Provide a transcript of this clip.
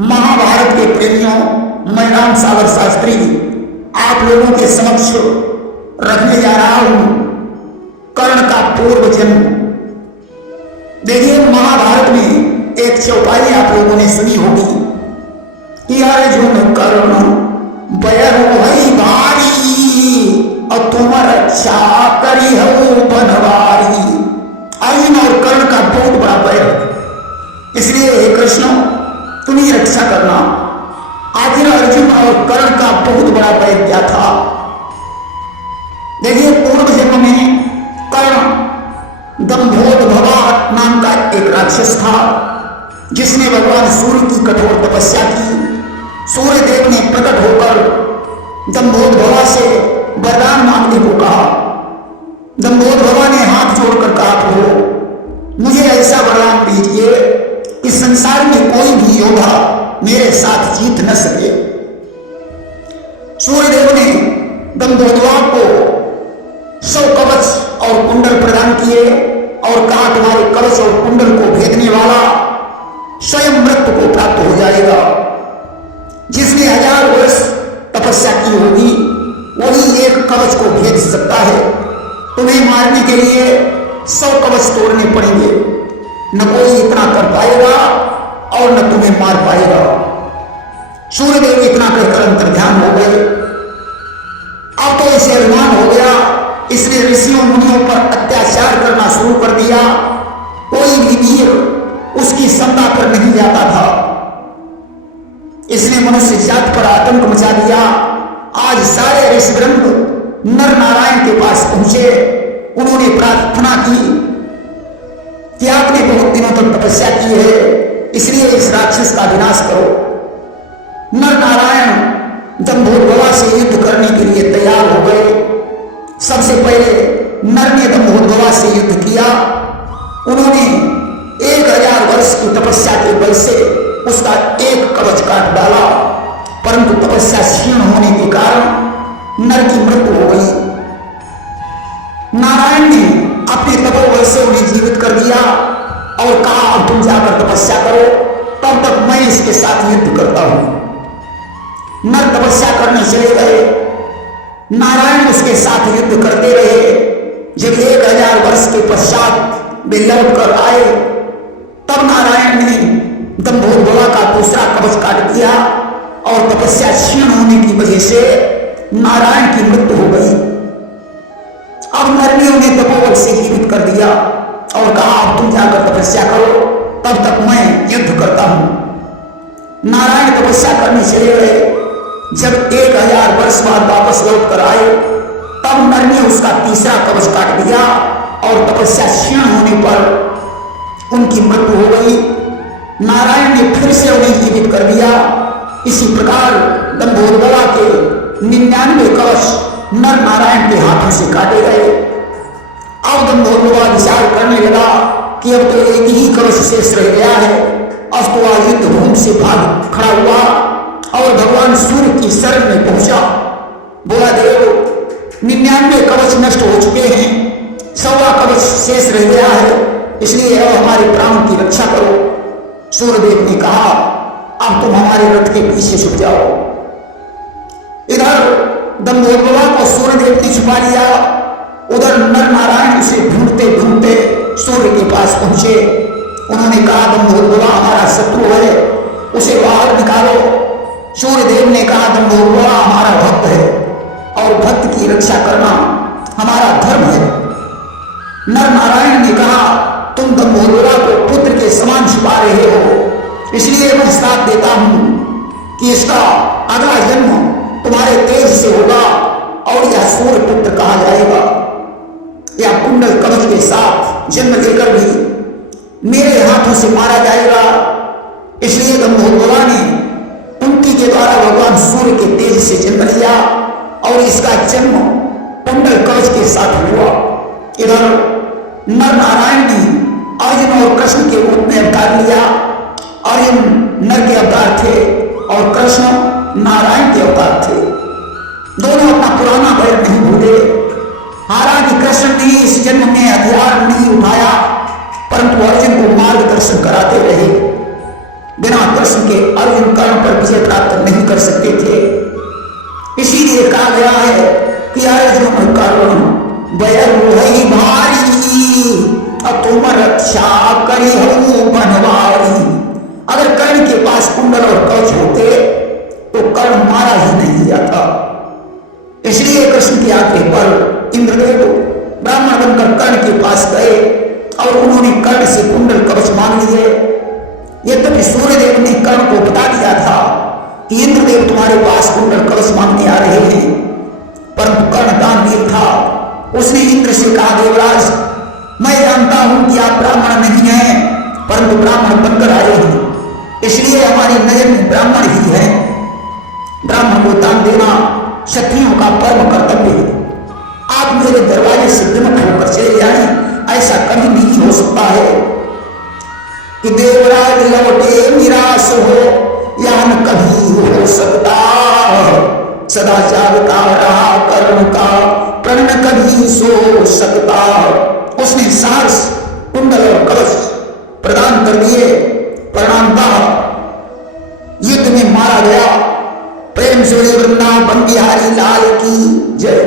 महाभारत के प्रेमियों, मैं राम सागर शास्त्री आप लोगों के समक्ष रखने जा रहा हूं कर्ण का पूर्व जन्म। देखिए, महाभारत में एक चौपाई आप लोगों ने सुनी होगी कि अर्जुन कर्ण बयरु भारी और तुम रक्षा करी हो बनवारी। अर्जुन और कर्ण का बहुत बड़ा बैर है, इसलिए हे कृष्ण तुम ही रक्षा करना। आखिर अर्जुन और कर्ण का बहुत बड़ा बैर क्या था? देखिए, पूर्व जन्म में कर्ण दंभोदभवा नाम का एक राक्षस था, जिसने भगवान सूर्य की कठोर तपस्या की। सूर्य देव ने प्रकट होकर दंभोदभवा से वरदान मांगने को कहा। दंभोदभवा ने हाथ जोड़कर कहा, प्रभु मुझे ऐसा वरदान दीजिए कि संसार में कोई भी योद्धा मेरे साथ जीत न सके। सूर्यदेव ने दंभोदभवा को 100 कवच और कुंडल प्रदान किए और कहा, तुम्हारे कवच और कुंडल को भेदने वाला स्वयं मृत्यु को प्राप्त हो जाएगा। जिसने 1000 वर्ष तपस्या की होगी वही एक कवच को भेद सकता है। तुम्हें मारने के लिए 100 कवच तोड़ने पड़ेंगे, न कोई इतना कर पाएगा और न तुम्हें मार पाएगा। सूर्यदेव इतना कहकर अंतर्ध्यान हो गए। अब तो इसे अभिमान हो गया, इसने ऋषियों मुनियों पर अत्याचार करना शुरू कर दिया। कोई भी वीर उसकी क्षमता पर नहीं जाता था। इसने मनुष्य जाति पर आतंक मचा दिया। आज सारे ऋषिवृंद नर नारायण के पास पहुंचे। उन्होंने प्रार्थना की कि आपने बहुत दिनों तक तपस्या की है, इसलिए इस राक्षस का विनाश करो। नर नारायण दंभोदभवा से युद्ध करने के लिए तैयार हो गए। सबसे पहले नर ने दंभोदभवा से युद्ध किया। उन्होंने 1000 वर्ष की तपस्या के बल से उसका एक कवच काट डाला, परंतु तपस्या क्षीण होने के कारण नर की मृत्यु हो गई। नारायण ने अपने तपोबल से उन्हें जीवित कर दिया और कहा, अब तुम जाकर तपस्या करो, तब तक मैं इसके साथ युद्ध करता हूं। नर तपस्या करने चले गए। नारायण उसके साथ युद्ध करते रहे। जब 1000 वर्ष के पश्चात वे लौट कर आए, तब नारायण ने दंभोदभवा का दूसरा कवच काट दिया और तपस्या क्षीण होने की वजह से नारायण की मृत्यु हो गई। अब नर ने उन्हें तपोबल से जीवित कर दिया और कहा, अब तुम जाकर तपस्या करो, तब तक मैं युद्ध करता हूं। नारायण तपस्या करने चले गए। जब 1000 वर्ष बाद वापस लौट कर आए, तब नर ने उसका तीसरा कवच काट दिया और तपस्या क्षीण होने पर उनकी मृत्यु हो गई। नारायण ने फिर से उन्हें जीवित कर दिया। इसी प्रकार दंभोदभवा के 99 कवच नर नारायण के हाथों से काटे गए। अब दंभोदभवा विचार करने लगा कि अब तो एक ही कवच शेष रह गया है। अब तो वह युद्ध भूमि से भाग खड़ा हुआ और भगवान सूर्य की शरण में पहुंचा। बोला, देव 99 कवच नष्ट हो चुके हैं, 100वां कवच शेष रह गया है, इसलिए अब हमारे प्राण की रक्षा करो। सूर्यदेव ने कहा, अब तुम हमारे रथ के पीछे छुप जाओ। इधर दंभोदभवा को सूर्यदेव ने छुपा लिया, उधर नर नारायण उसे ढूंढते ढूंढते सूर्य के पास पहुंचे। उन्होंने कहा, दंभोदभवा हमारा शत्रु है, उसे बाहर निकालो। सूर्यदेव ने कहा, दंभोदभवा हमारा भक्त है और भक्त की रक्षा करना हमारा धर्म है। नर नारायण ने कहा, तुम दंभोदभवा को पुत्र के समान छुपा रहे हो, इसलिए मैं श्राप देता हूं कि इसका अगला जन्म तुम्हारे तेज से होगा और यह सूर्य पुत्र कहा जाएगा। यह कुंडल कवच के साथ जन्म लेकर भी मेरे हाथों से मारा जाएगा। इसलिए दंभोदभवा ने कुंती के द्वारा भगवान सूर्य के तेज से जन्म लिया और इसका जन्म कुंडल कवच के साथ हुआ। इधर नर नारायण ने अर्जुन और कृष्ण के रूप में अवतार लिया। अर्जुन नर के अवतार थे और कृष्ण नारायण के अवतार थे। दोनों अपना पुराना बैर नहीं भूले। हालांकि कृष्ण ने इस जन्म में हथियार नहीं उठाया, परंतु अर्जुन को मार्गदर्शन कराते रहे। बिना कृष्ण के अर्जुन कर्ण पर विजय प्राप्त नहीं कर सकते थे। इसीलिए कहा गया है कि अर्जुन कर्ण बयरु है भारी, तुम रक्षा करी हूं बनवारी। अगर कर्ण के पास कुंडल और कवच होते तो कर्ण मारा ही नहीं जाता। इसलिए कृष्ण के आज्ञा पर इंद्रदेव ब्राह्मण बनकर कर्ण के पास गए और उन्होंने कर्ण से कुंडल कवच मांग लिए। यद्यपि सूर्यदेव ने कर्ण को बता दिया था कि इंद्रदेव तुम्हारे पास कुंडल कवच मांगने आ रहे हैं, परंतु कर्ण दानवीर था। उसने इंद्र से कहा, देवराज मैं जानता हूं कि आप ब्राह्मण नहीं हैं, परंतु ब्राह्मण बनकर आए हैं, इसलिए हमारी नजर में ब्राह्मण ही है। ब्राह्मण को दान देना क्षत्रियों का परम कर्तव्य है। आप मेरे दरवाजे से विमुख होकर चले जाएं, ऐसा कभी नहीं हो सकता है कि देवराज लौटे निराश हो, यह न कभी हो सकता। सदा जागता रहा कर्ण का प्रण कभी सो सकता। उसने साहस कुंडल और कवच प्रदान कर दिए। परिणामतः युद्ध में मारा गया। प्रेम से वृंदावन बिहारी लाल की जय।